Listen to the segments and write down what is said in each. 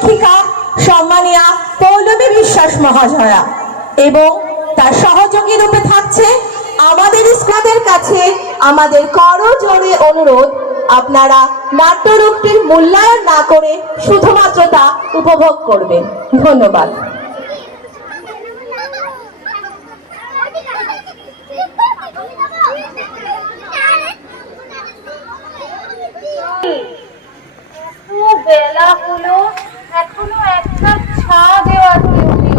শিক্ষিকা সম্মানিয়া পৌলমী বিশ্বাস মহাশয়া এবং তার সহযোগী রূপে থাকছে আমাদের স্কুলের কাছে আমাদের করজোরে অনুরোধ, আপনারা নাট্যরূপটির মূল্যায়ন না করে শুধুমাত্র তা উপভোগ করবেন। ধন্যবাদ। বেলা হলো এখনও একটা ছা দেওয়ার কেউ নেই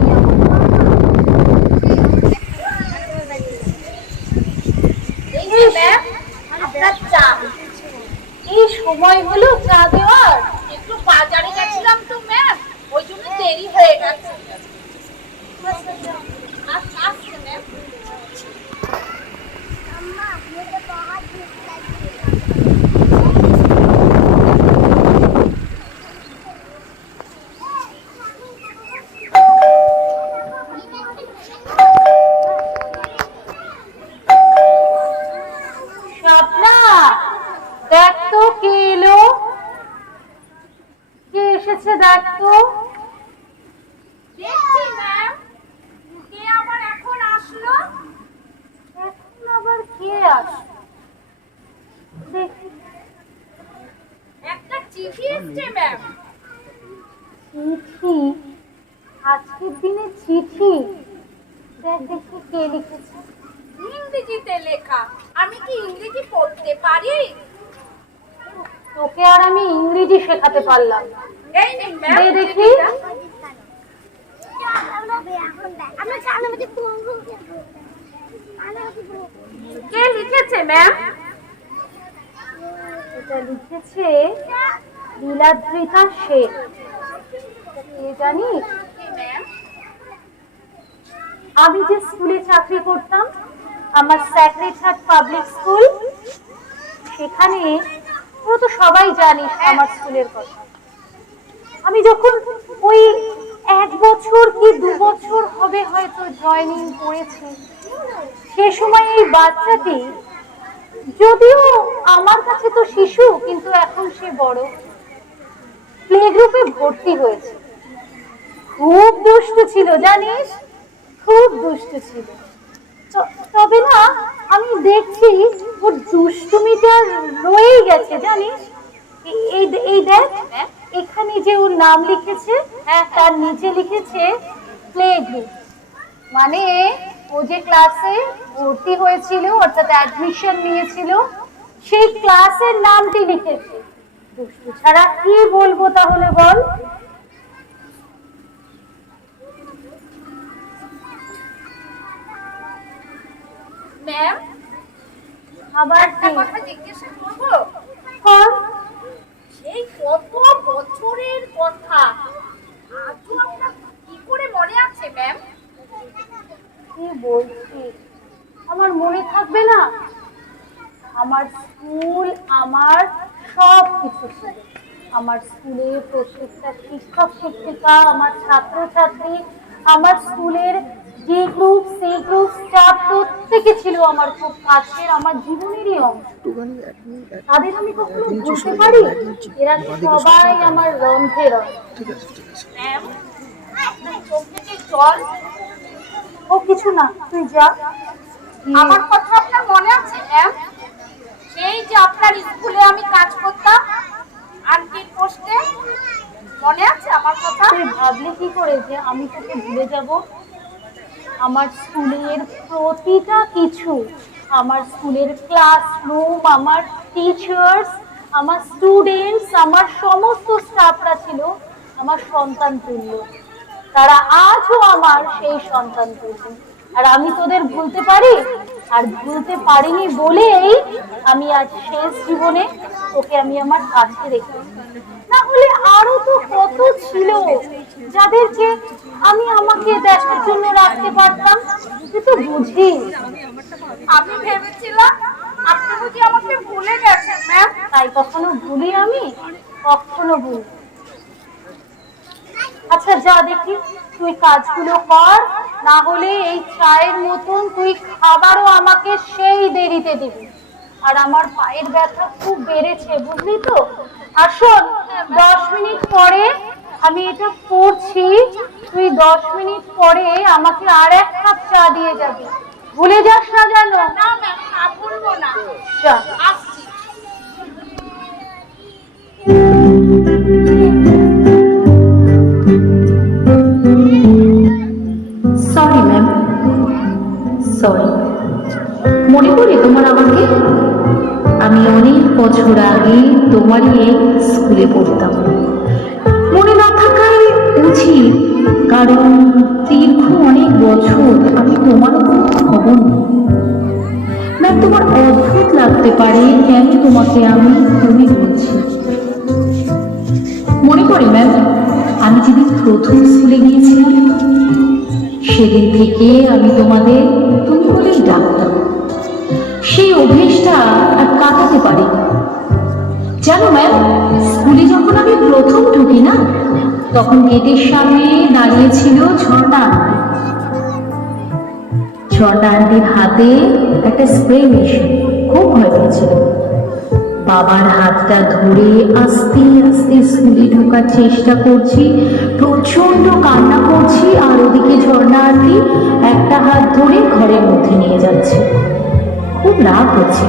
এই যে ম্যাম আপনার চা। এই সময় হলো চা দেওয়ার একটু বাজারে গেছিলাম তো ম্যাম ওই জন্য দেরি হয়ে গেছে আচ্ছা আসছে ম্যাম শাপলা দেখ তো কে এলো কে এসেছে দেখ তো দেখছি ম্যাম কে আবার এখন আসলো এখন আবার কে আসে দেখি একটা চিঠি এসছে ম্যাম। চিঠি? আজকের দিনে চিঠি? দেখ দেখি কে লিখেছে? ইংরেজিতে লেখা। আমি কি ইংরেজি পড়তে পারি? তোকে আর আমি ইংরেজি শেখাতে পারলাম। এই নিন ম্যাম। দে দেখি। কে লিখেছে ম্যাম? এটা লিখেছে আমি যে স্কুলে চাকরি করতাম, আমার স্যাক্রেড হার্ট পাবলিক স্কুল, সেখানে তো সবাই জানিস আমার স্কুলের কথা। আমি যখন ওই এক বছর কি দু বছর হবে হয়তো জয়েনিং করেছি, সে সময় এই বাচ্চাটি, যদিও আমার কাছে তো শিশু, কিন্তু এখন সে বড়। প্লে গ্রুপে ভর্তি হয়েছে। খুব দুষ্ট ছিল, জানিস? খুব দুষ্ট ছিল। তবে না, আমি দেখছি ওর দুষ্টুমিটা রয়েই গেছে, জানিস? এই- এই দেখ, এখানে যে ওর নাম লিখেছে, তার নিচে লিখেছে প্লে গ্রুপ মানে ও যে ক্লাসে ভর্তি হয়েছিল, অর্থাৎ অ্যাডমিশন নিয়েছিল, সেই ক্লাসের নামটি লিখেছে। ছাড়া কি বলব তাহলে বল? ম্যাম আবার একটা কথা জিজ্ঞাসা করব? সেই কত বছরের কথা? আজও আপনার কি করে মনে আছে ম্যাম? কি বলছি? আমার মনে থাকবে না? আমার স্কুল আমার সব কিছু ছিল আমার স্কুলে প্রত্যেকটা শিক্ষক শিক্ষিকা আমার ছাত্র ছাত্রী আমার স্কুলের যে গ্রুপ সি গ্রুপ স্টাফ প্রত্যেকে ছিল আমার খুব কাছের আমার জীবনেরই অংশ। তাদের আমি কখনো ভুলতে পারি? এরা সবাই আমার রন্ধ্রে জল? ও কিছু না তুই যা। আমার কথা আপনার মনে আছে ম্যাম সেই যে আপনার স্কুলে আমি কাজ করতাম, আন্টির পোস্টে, মনে আছে আমার কথা? ভাবলি কি করে যে আমি তোকে ভুলে যাব? আমার স্কুলের প্রতিটা কিছু, আমার স্কুলের ক্লাসরুম আমার টিচার্স আমার স্টুডেন্টস আমার সমস্ত স্টাফরা ছিল আমার সন্তান তুল্য। তারা আজও আমার সেই সন্তান তুল্য। আর আমি তোদের ভুলতে পারি? আর ভুলতে পারিনি বলেই আমি আজ শেষ জীবনে ওকে আমি আমার কাছে রেখেছি না হলে আরও তো কত ছিল যাদেরকে আমি আমাকে দেখার জন্য রাখতে পারতাম? তুই তো বুঝিস আমি ভেবেছিলাম আপনি বুঝি আমাকে ভুলে গেছেন ম্যাম? তাই কখনো ভুলি আমি? কখনো ভুলি। আচ্ছা যা দেখি। তুই কাজগুলো কর না হলে এই চায়ের মতন তুই খাবারও আমাকে সেই দেরিতে দিবি। আর আমার পায়ের ব্যথা খুব বেড়েছে বুঝলি তো? আর শোন দশ মিনিট পরে আমি এটা পড়ছি তুই দশ মিনিট পরে আমাকে আর এক কাপ চা দিয়ে যাবি। ভুলে যাস না যেন? না ম্যাম না বলব না। আসছি। বছর আগে তোমারই এই স্কুলে পড়তাম। মনে না থাকাই উচিত, কারণ দীর্ঘ অনেক বছর আমি তোমার খবর নেই। ম্যাম তোমার অদ্ভুত লাগতে পারে কেন তোমাকে আমি তুমি বলছি। মনে পড়ে ম্যাম, আমি যেদিন প্রথম স্কুলে গিয়েছিলাম, সেদিন থেকে আমি তোমাদের তুমি বলেই ডাকতাম। সেই অভ্যেসটা আর কাটাতে পারি জানো ম্যাম, স্কুলে যখন আমি প্রথম ঢুকি না, তখন গেটের সামনে দাঁড়িয়েছিল ঝর্ণা আন্টি ঝর্ণা আন্টির হাতে একটা স্প্রে মেশিন খুব ভয় পেয়েছিল। বাবার হাতটা ধরে আস্তে আস্তে স্কুলে ঢোকার চেষ্টা করছি প্রচণ্ড কান্না করছি, আর ওদিকে ঝর্ণা আন্টি একটা হাত ধরে ঘরের মধ্যে নিয়ে যাচ্ছে। খুব রাগ হচ্ছে।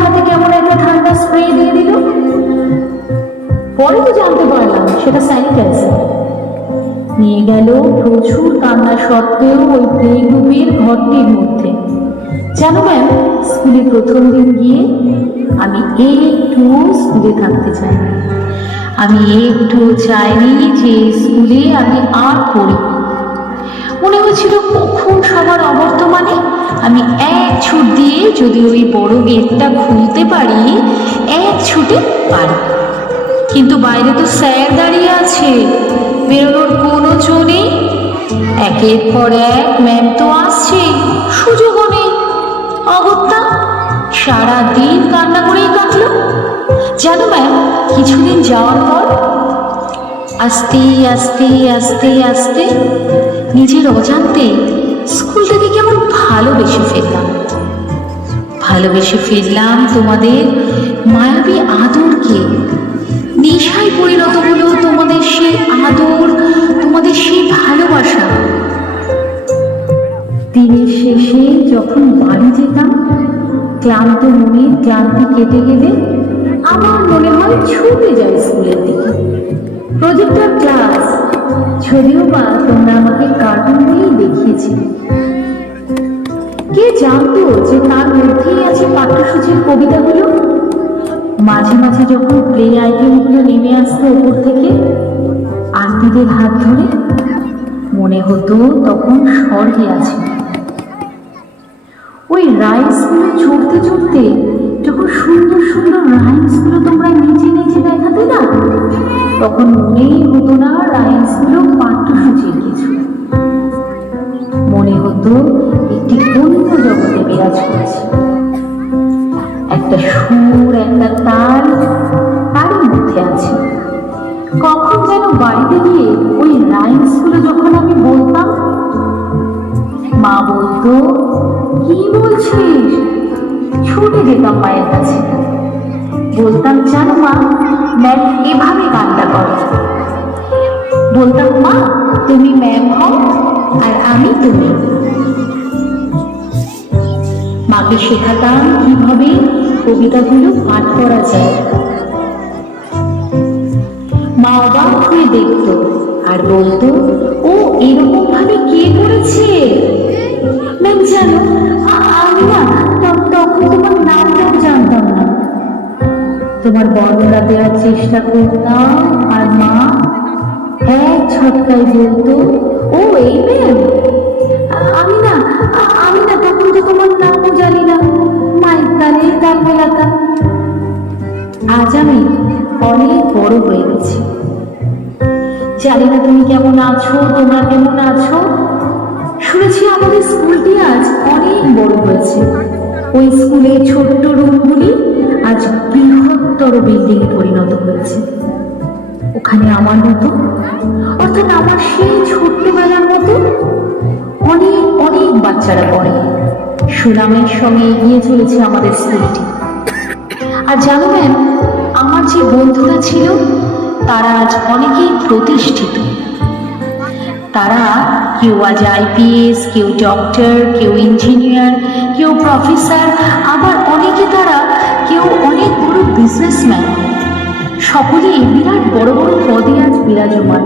হাতে কেমন একটা ঠান্ডা স্প্রে দিয়ে দিল? পরে তো জানতে পারলাম, সেটা স্যানিটাইজার নিয়ে গেল প্রচুর কান্না সত্ত্বেও ওই প্লে গ্রুপের ঘরটির মধ্যে। জানো ম্যাম স্কুলে প্রথম দিন গিয়ে আমি একটু স্কুলে থাকতে চাই আমি একটু চাইনি যে স্কুলে আমি আর পড়ি। মনে হচ্ছিল কখন সবার অবর্তমানে। আমি এক ছুট দিয়ে যদি ওই বড় গেটটা খুলতে পারি, এক ছুটে পারি কিন্তু বাইরে তো স্যার দাঁড়িয়ে আছে। বেরোনোর কোনো চো নেই। একের পর এক ম্যাম তো আসছে। সুযোগও নেই। অগত্যা সারাদিন কান্না করেই কাটলো। জানো ম্যাম, কিছুদিন যাওয়ার পর আস্তে আস্তে আস্তে আস্তে নিজের অজান্তে স্কুলটাকে কেমন ভালোবেসে ফেললাম? ভালোবেসে ফেললাম তোমাদের মায়াবী আদরকে। নেশায় পরিণত হলো তোমাদের সেই আদর, তোমাদের সেই ভালোবাসা। দিনের শেষে যখন বাড়ি যেতাম, ক্লান্ত মনে ক্লান্তি কেটে গেলে আমার মনে হয় ছুটে যায় স্কুলের দিকে। প্রজেক্টর ক্লাস যদিও বা তোমরা আমাকে কার্টুন নিয়েই দেখিয়েছিলে। কে জানতো যে তার মধ্যেই আছে পাঠ্যসূচির কবিতাগুলো? মাঝে মাঝে যখন প্লে আইটেমগুলো নেমে আসতো ওপর থেকে আন্টিদের হাত ধরে, মনে হতো তখন স্বর্গে আছে। ওই রাইমসগুলো চড়তে চড়তে যখন সুন্দর সুন্দর রাইমসগুলো তোমরা নিচে নিচে দেখাতে না, তখন মনেই হতো না পাঠ্যসূচির কিছু মনে হতো একটি অন্য জগতে বিরাজ করছে। একটা সুর একটা তাল তারই মধ্যে আছে। কখন যেন বাড়িতে গিয়ে ওই রাইমসগুলো যখন আমি বলতাম, মা বলতো, কি বলছিস? ছুটে যেতাম মায়ের কাছে। বলতাম, জানো মা ম্যাম এভাবে গানটা করে। বলতাম, মা, তুমি ম্যাম হও আর আমি তুমি। মাকে শেখাতাম কীভাবে কবিতাগুলো পাঠ করা যায়। মা অবাক হয়ে দেখতো আর বলতো, ও এরকম ভাবে কে করেছে? ম্যাম জানো আমি না তখন তোমার নামটাও জানতাম না। তোমার বর্ণনা দেওয়ার চেষ্টা করতাম আর মা ছটকায় বলতো ও, এই ম্যাম আমি না আমি না তখন তো তোমার নামও জানি না। মায়ের তালে তাল মেলাতাম আজ আমি অনেক বড় হয়ে গেছি। জানি না তুমি কেমন আছো, তোমরা কেমন আছো? শুনেছি আমাদের স্কুলটি আজ অনেক বড় হয়েছে। ওই স্কুলে ছোট্ট রুমগুলি আজ বৃহত্তর বিল্ডিং পরিণত হয়েছে। ওখানে আমার মতো অর্থাৎ আমার সেই ছোট্টবেলার মতো অনেক অনেক বাচ্চারা পড়ে। সুনামের সঙ্গে এগিয়ে চলেছে আমাদের স্কুলটি। আর জানো ম্যাম, আমার যে বন্ধুরা ছিল, তারা আজ অনেকেই প্রতিষ্ঠিত। তারা কেউ আজ আইপিএস, কেউ ডক্টর, কেউ ইঞ্জিনিয়ার, কেউ প্রফেসর, আবার অনেকে তারা কেউ অনেক বড় বিজনেসম্যান সকলেই বিরাট বড় বড় পদে আজ বিরাজমান।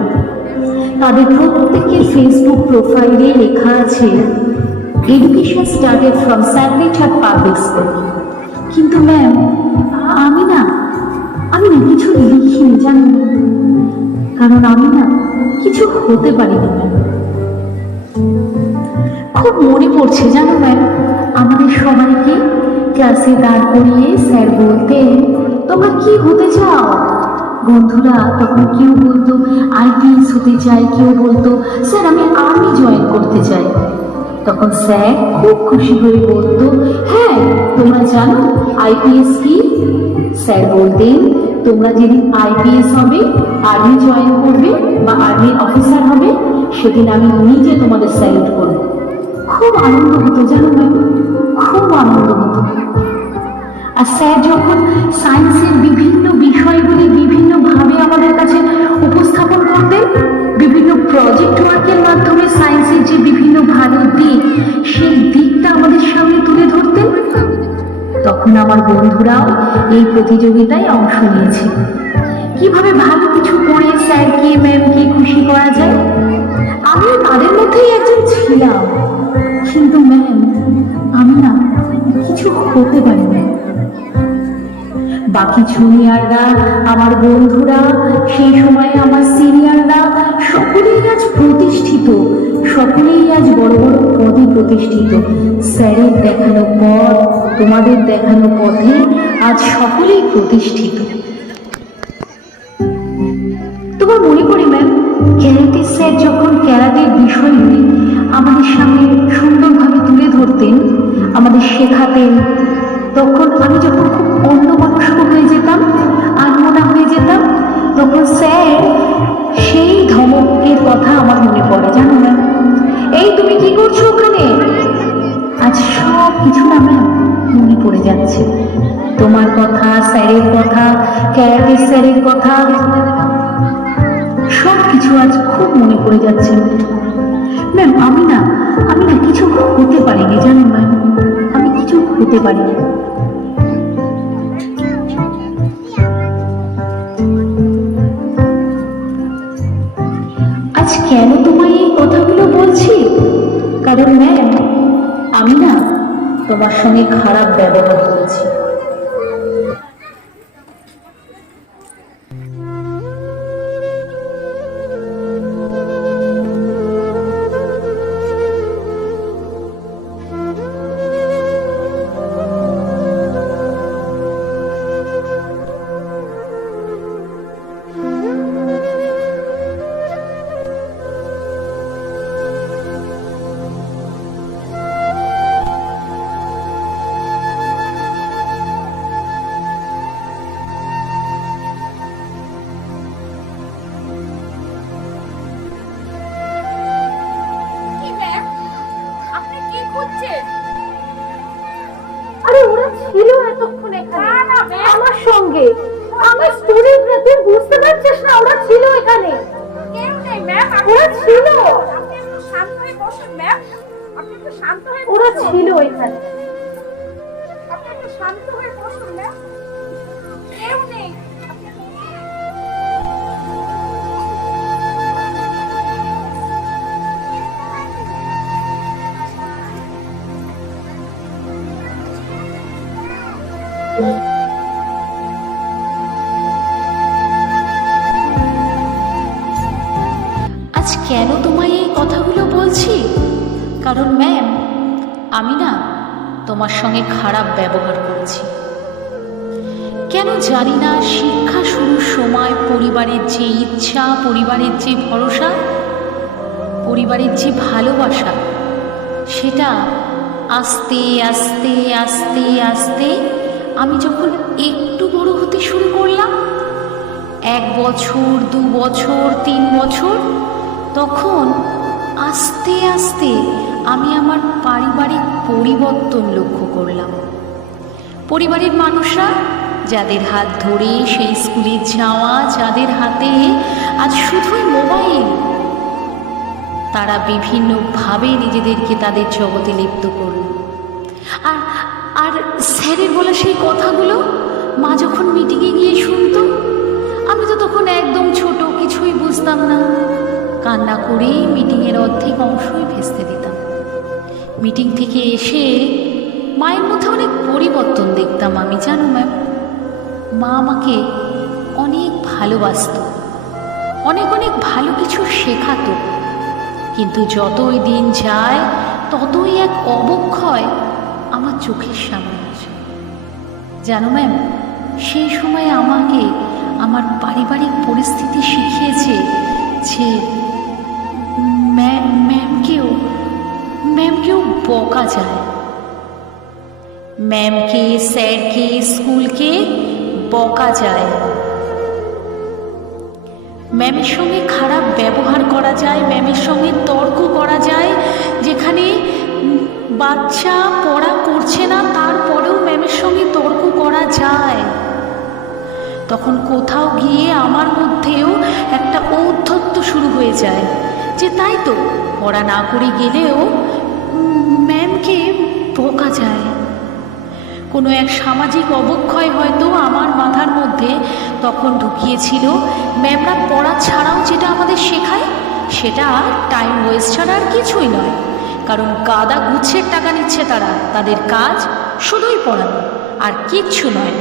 তাদের প্রত্যেকের ফেসবুক প্রোফাইলে লেখা আছে education started from Sacred Heart public school কিন্তু ম্যাম আমি না আমি না কিছু লিখিনি জানি কারণ আমি না কিছু হতে পারিনি ম্যাম খুব মনে পড়ছে জানো ম্যাম আমাদের সবাইকে ক্লাসে দাঁড় করিয়ে স্যার বলতেন, তোমরা কি হতে চাও? বন্ধুরা, তখন কেউ বলতো আইপিএস হতে চাই। কেউ বলতো, স্যার, আমি আর্মি জয়েন করতে চাই। তখন স্যার খুব খুশি হয়ে বলতো হ্যাঁ তোমরা জানো আইপিএস কি? স্যার বলতেন, তোমরা যেদিন আইপিএস হবে আর্মি জয়েন করবে বা আর্মি অফিসার হবে, সেদিন আমি নিজে তোমাদের স্যালুট করব। খুব আনন্দ হতো, জানো ম্যাম খুব আনন্দ হতো। আর স্যার যখন সায়েন্সের বিভিন্ন বিষয়গুলি আমাদের কাছে উপস্থাপন করতেন বিভিন্ন প্রজেক্ট ওয়ার্কের মাধ্যমে সায়েন্সের যে বিভিন্ন ভালো দিক, সেই দিকটা আমাদের সামনে তুলে ধরতেন তখন আমার বন্ধুরাও এই প্রতিযোগিতায় অংশ নিয়েছে। কীভাবে ভালো কিছু করে স্যারকে ম্যামকে খুশি করা যায়? আমি তাদের মধ্যেই একজন ছিলাম। কিন্তু ম্যাম আমি না কিছু হতে পারি না বাকি জুনিয়ররা, আমার বন্ধুরা, সেই সময়ে আমার সিনিয়ররা, সকলেই আজ প্রতিষ্ঠিত, সকলেই আজ বড় বড় পদে প্রতিষ্ঠিত। স্যারের দেখানো পথ, তোমাদের দেখানো পথে আজ সকলেই প্রতিষ্ঠিত। তোমার মনে পড়ে ম্যাম, ক্যারাটে স্যার যখন ক্যারাটের বিষয়গুলি আমাদের সামনে সুন্দরভাবে তুলে ধরতেন, আমাদের শেখাতেন, তখন আমি যখন খুব অন্যমনস্ক হয়ে যেতাম, আনমনা হয়ে যেতাম। তখন স্যার সেই ধমকের কথা আমার মনে পড়ে, জানো ম্যাম এই তুমি কি করছ ওখানে? আজ সব কিছু না ম্যাম মনে পড়ে যাচ্ছে। তোমার কথা, স্যারের কথা ক্যারাটে স্যারের কথা, সব কিছু আজ খুব মনে পড়ে যাচ্ছে। ম্যাম, আমি না আমি না কিছু হতে পারিনি, জানো ম্যাম আমি কিছু হতে পারিনি। তোমার সঙ্গে খারাপ ব্যবহার করেছি। আজ কেন তোমায় এই কথাগুলো বলছি? কারণ ম্যাম আমি না তোমার সঙ্গে খারাপ ব্যবহার করেছি। কেন জানি না শিক্ষা শুরুর সময় পরিবারের যে ইচ্ছা, পরিবারের যে ভরসা, পরিবারের যে ভালোবাসা, সেটা আস্তে আস্তে আস্তে আস্তে আমি যখন একটু বড় হতে শুরু করলাম, এক বছর, দু বছর, তিন বছর, তখন আস্তে আস্তে আমি আমার পারিবারিক পরিবর্তন লক্ষ্য করলাম। পরিবারের মানুষরা যাদের হাত ধরে সেই স্কুলে যাওয়া, যাদের হাতে আজ শুধুই মোবাইল, তারা বিভিন্নভাবে নিজেদেরকে তাদের জগতে লিপ্ত করল। স্যারের বলা সেই কথাগুলো মা যখন মিটিংয়ে গিয়ে শুনত, আমি তো তখন একদম ছোট, কিছুই বুঝতাম না। কান্না করেই মিটিংয়ের অর্ধেক অংশই ভেস্তে দিতাম। মিটিং থেকে এসে মায়ের মধ্যে অনেক পরিবর্তন দেখতাম আমি, জানো ম্যাম? মা আমাকে অনেক ভালোবাসত, অনেক অনেক ভালো কিছু শেখাতো। কিন্তু যতই দিন যায়, ততই এক অবক্ষয় চোখের সামনে আসে জানো ম্যাম, সেই সময় আমাকে আমার পারিবারিক পরিস্থিতি শিখিয়েছে যে ম্যাম ম্যামকেও ম্যামকেও বকা যায়। ম্যামকে, স্যারকে, স্কুলকে বকা যায়। ম্যামের সঙ্গে খারাপ ব্যবহার করা যায়, ম্যামের সঙ্গে তর্ক করা যায়, যেখানে বাচ্চা পড়া করছে না, তারপরেও ম্যামের সঙ্গে তর্ক করা যায়। তখন কোথাও গিয়ে আমার মধ্যেও একটা ঔদ্ধত্য শুরু হয়ে যায় যে তাই তো, পড়া না করে গেলেও ম্যামকে বকা যায়। কোনো এক সামাজিক অবক্ষয় হয়তো আমার মাথার মধ্যে তখন ঢুকিয়েছিল, ম্যামরা পড়া ছাড়াও যেটা আমাদের শেখায়, সেটা টাইম ওয়েস্ট ছাড়া আর কিছুই নয়। কারণ কাদা গুচ্ছের টাকা নিচ্ছে তারা, তাদের কাজ শুধুই পড়ানো, আর কিচ্ছু নয়।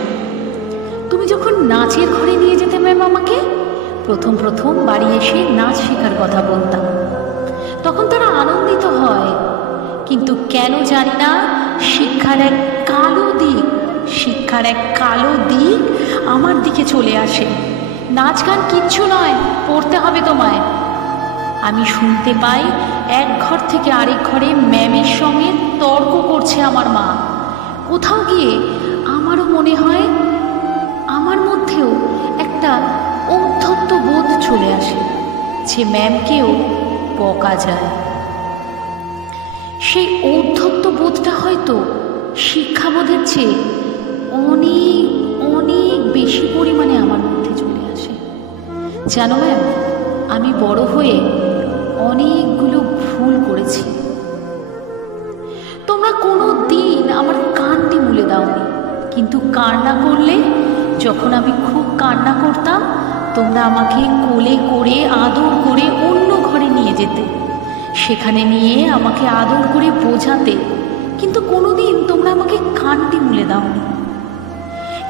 তুমি যখন নাচের ঘরে নিয়ে যেতে ম্যাম আমাকে, প্রথম প্রথম বাড়ি এসে নাচ শেখার কথা বলতাম। তখন তারা আনন্দিত হয়। কিন্তু কেন জানি না, শিক্ষার এক কালো দিক, শিক্ষার এক কালো দিক আমার দিকে চলে আসে। নাচ গান কিচ্ছু নয়, পড়তে হবে তোমায়। আমি শুনতে পাই এক ঘর থেকে আরেক ঘরে ম্যামের সঙ্গে তর্ক করছে আমার মা। কোথাও গিয়ে আমারও মনে হয় আমার মধ্যেও একটা ঔদ্ধত্য বোধ চলে আসে যে ম্যামকেও বকা যায়। সেই ঔদ্ধত্য বোধটা হয়তো শিক্ষাবোধের চেয়ে অনেক অনেক বেশি পরিমাণে আমার মধ্যে চলে আসে। জানো ম্যাম, আমি বড় হয়ে অনেকগুলো ভুল করেছি। তোমরা কোনো দিন আমার কানটি মুলে দাওনি। কিন্তু কান্না করলে, যখন আমি খুব কান্না করতাম, তোমরা আমাকে কোলে করে, আদর করে অন্য ঘরে নিয়ে যেতে। সেখানে নিয়ে আমাকে আদর করে বোঝাতে। কিন্তু কোনোদিন তোমরা আমাকে কানটি মুলে দাওনি।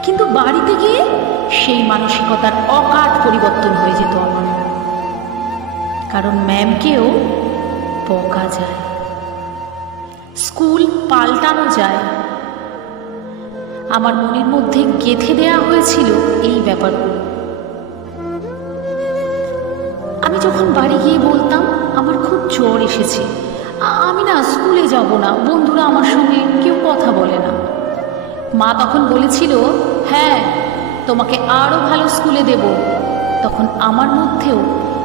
কিন্তু বাড়িতে গিয়ে সেই মানসিকতার অকাট পরিবর্তন হয়ে যেত আমার। কারণ ম্যামকেও বকা যায়। স্কুল পাল্টানো যায়। আমার মনের মধ্যে গেঁথে দেয়া হয়েছিল এই ব্যাপারগুলো। আমি যখন বাড়ি গিয়ে বলতাম, আমার খুব জ্বর এসেছে। আমি না স্কুলে যাব না, বন্ধুরা আমার সঙ্গে কেউ কথা বলে না। মা তখন বলেছিল হ্যাঁ তোমাকে আরও ভালো স্কুলে দেব। তখন আমার মধ্যেও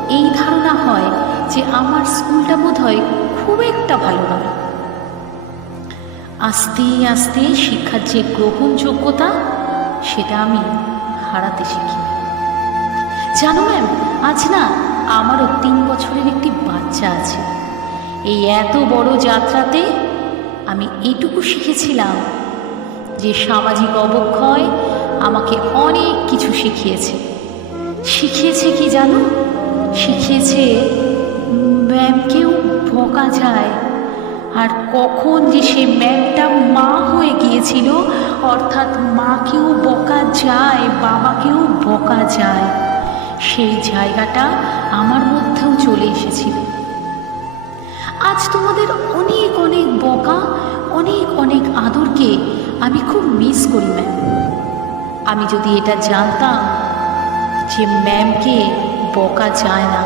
এই ধারণা হয় যে আমার স্কুলটা বোধ হয় খুব একটা ভালো নয় আস্তে আস্তে শিক্ষার যে গ্রহণযোগ্যতা সেটা আমি হারাতে শিখি জানো ম্যাম, আজ না আমারও তিন বছরের একটি বাচ্চা আছে। এই এত বড় যাত্রাতে আমি এটুকু শিখেছিলাম যে সামাজিক অবক্ষয় আমাকে অনেক কিছু শিখিয়েছে। শিখিয়েছে কি জানো? শিখিয়েছে ম্যামকেও বকা যায় আর কখন যে সে ম্যামটা মা হয়ে গিয়েছিল, অর্থাৎ মাকেও বকা যায় বাবাকেও বকা যায় সেই জায়গাটা আমার মধ্যেও চলে এসেছিল। আজ তোমাদের অনেক অনেক বকা, অনেক অনেক আদরকে আমি খুব মিস করি, ম্যাম। আমি যদি এটা জানতাম যে ম্যামকে বকা যায় না,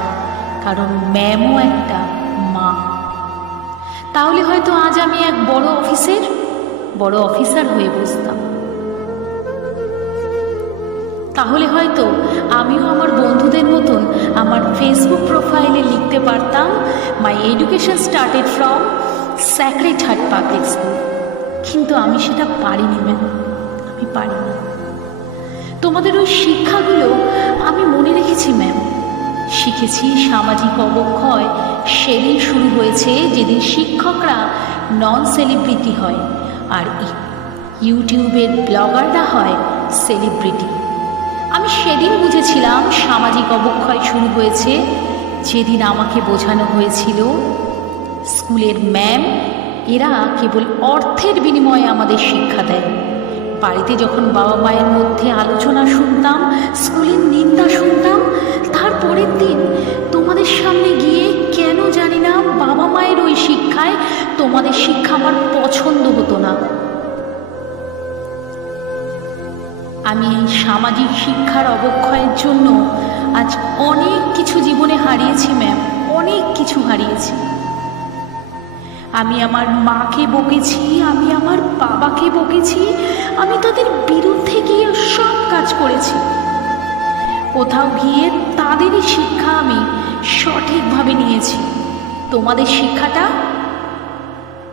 কারণ ম্যামও একটা মা। তাহলে হয়তো আজ আমি এক বড় অফিসের, বড় অফিসার হয়ে বসতাম। তাহলে হয়তো আমিও আমার বন্ধুদের মতন আমার ফেসবুক প্রোফাইলে লিখতে পারতাম my education started from Sacred Heart public school কিন্তু আমি সেটা পারিনি, ম্যাম। আমি পারি না তোমাদের ওই শিক্ষাগুলো আমি মনে রেখেছি, ম্যাম। শিখেছি সামাজিক অবক্ষয়। সেদিন শুরু হয়েছে যেদিন শিক্ষকরা নন সেলিব্রিটি হয়। আর ইউটিউবের ব্লগাররা হয় সেলিব্রিটি আমি সেদিন বুঝেছিলাম সামাজিক অবক্ষয় শুরু হয়েছে যেদিন আমাকে বোঝানো হয়েছিল স্কুলের ম্যাম, এরা কেবল অর্থের বিনিময়ে আমাদের শিক্ষা দেয়। বাড়িতে যখন বাবা মায়ের মধ্যে আলোচনা শুনতাম, স্কুলের নিন্দা শুনতাম তারপরের দিন তোমাদের সামনে গিয়ে কেন জানি না বাবা মায়ের ওই শিক্ষায় তোমাদের শিক্ষা আমার পছন্দ হতো না। আমি এই সামাজিক শিক্ষার অবক্ষয়ের জন্য আজ অনেক কিছু জীবনে হারিয়েছি ম্যাম অনেক কিছু হারিয়েছি। আমি আমার মাকে বকেছি, আমি আমার বাবাকে বকেছি, আমি তাদের বিরুদ্ধে গিয়ে সব কাজ করেছি। কোথাও গিয়ে তাদেরই শিক্ষা আমি সঠিকভাবে নিয়েছি। তোমাদের শিক্ষাটা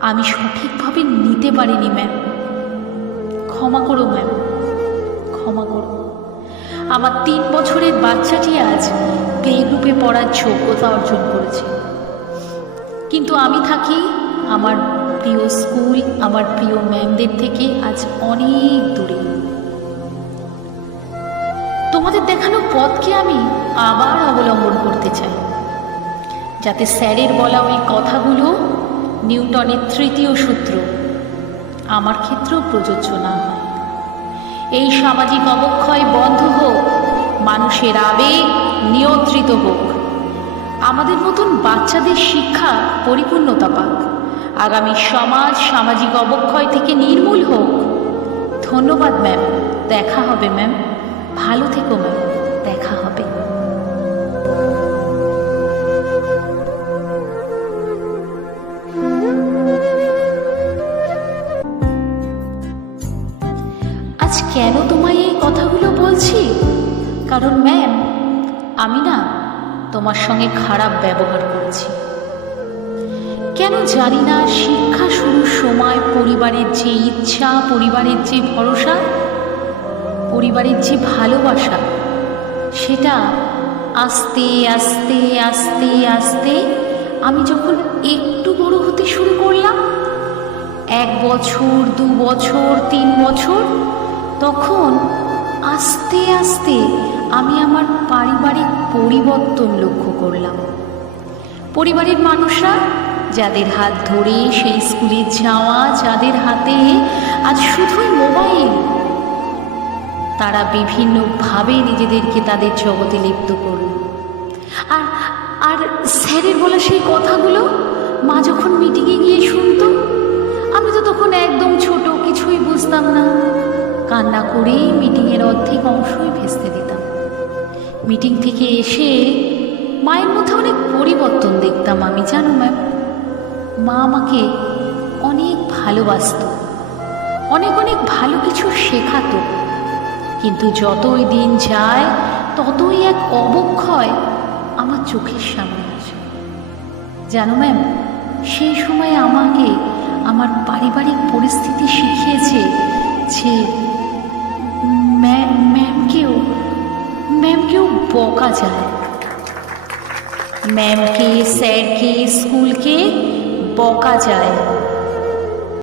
আমি সঠিকভাবে নিতে পারিনি ম্যাম ক্ষমা করো ম্যাম ক্ষমা করো। আমার তিন বছরের বাচ্চাটি আজ প্লে গ্রুপে পড়ার যোগ্যতা অর্জন করেছে। কিন্তু আমি থাকি আমার প্রিয় স্কুল, আমার প্রিয় ম্যামদের থেকে আজ অনেক দূরে। পথকে আমি আবার অবলম্বন করতে চাই। যাতে স্যারের বলা ওই কথাগুলো নিউটনের তৃতীয় সূত্র আমার ক্ষেত্রেও প্রযোজ্য না হয়। এই সামাজিক অবক্ষয় বন্ধ হোক, মানুষের আবেগ নিয়ন্ত্রিত হোক, আমাদের মতন বাচ্চাদের শিক্ষা পরিপূর্ণতা পাক। আগামী সমাজ সামাজিক অবক্ষয় থেকে নির্মূল হোক। ধন্যবাদ, ম্যাম। দেখা হবে, ম্যাম। ভালো থেকো, ম্যাম। দেখা হবে। আজ কেন তোমায় এই কথাগুলো বলছি? কারণ ম্যাম আমি না তোমার সঙ্গে খারাপ ব্যবহার করেছি। কেন জানি না শিক্ষা শুরুর সময় পরিবারের যে ইচ্ছা, পরিবারের যে ভরসা, পরিবারের যে ভালোবাসা সেটা আস্তে আস্তে আস্তে আস্তে আমি যখন একটু বড় হতে শুরু করলাম, এক বছর, দু বছর, তিন বছর, তখন আস্তে আস্তে আমি আমার পারিবারিক পরিবর্তন লক্ষ্য করলাম। পরিবারের মানুষরা যাদের হাত ধরে সেই স্কুলে যাওয়া, যাদের হাতে আজ শুধুই মোবাইল তারা বিভিন্নভাবে নিজেদেরকে তাদের জগতে লিপ্ত করল। আর আর স্যারের বলা সেই কথাগুলো মা যখন মিটিংয়ে গিয়ে শুনতো, আমি তো তখন একদম ছোট, কিছুই বুঝতাম না। কান্না করেই মিটিংয়ের অর্ধেক অংশই ভেস্তে দিতাম। মিটিং থেকে এসে মায়ের মধ্যে অনেক পরিবর্তন দেখতাম আমি, জানো ম্যাম? মা আমাকে অনেক ভালোবাসত, অনেক অনেক ভালো কিছু শেখাতো। কিন্তু যতই দিন যায়, ততই এক অবক্ষয় আমার চোখের সামনে আসে। জানো ম্যাম, সেই সময় আমাকে আমার পারিবারিক পরিস্থিতি শিখিয়েছে যে ম্যাম ম্যামকেও ম্যামকেও বকা যায় ম্যামকে, স্যারকে, স্কুলকে বকা যায়